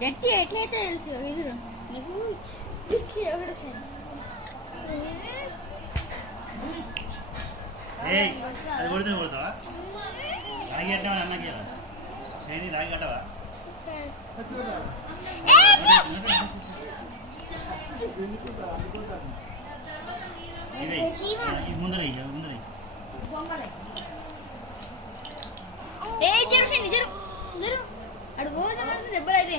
గట్టి ఎట్లయితే తెలుసు ఎదురు నీకు ఎవరు సరే అది కొడితే కొడతావా రాగి కట్టావా అన్నకి రాగి కట్టవా ముందర ఏ జరు అడు పోదామంటే దెబ్బలు అయితే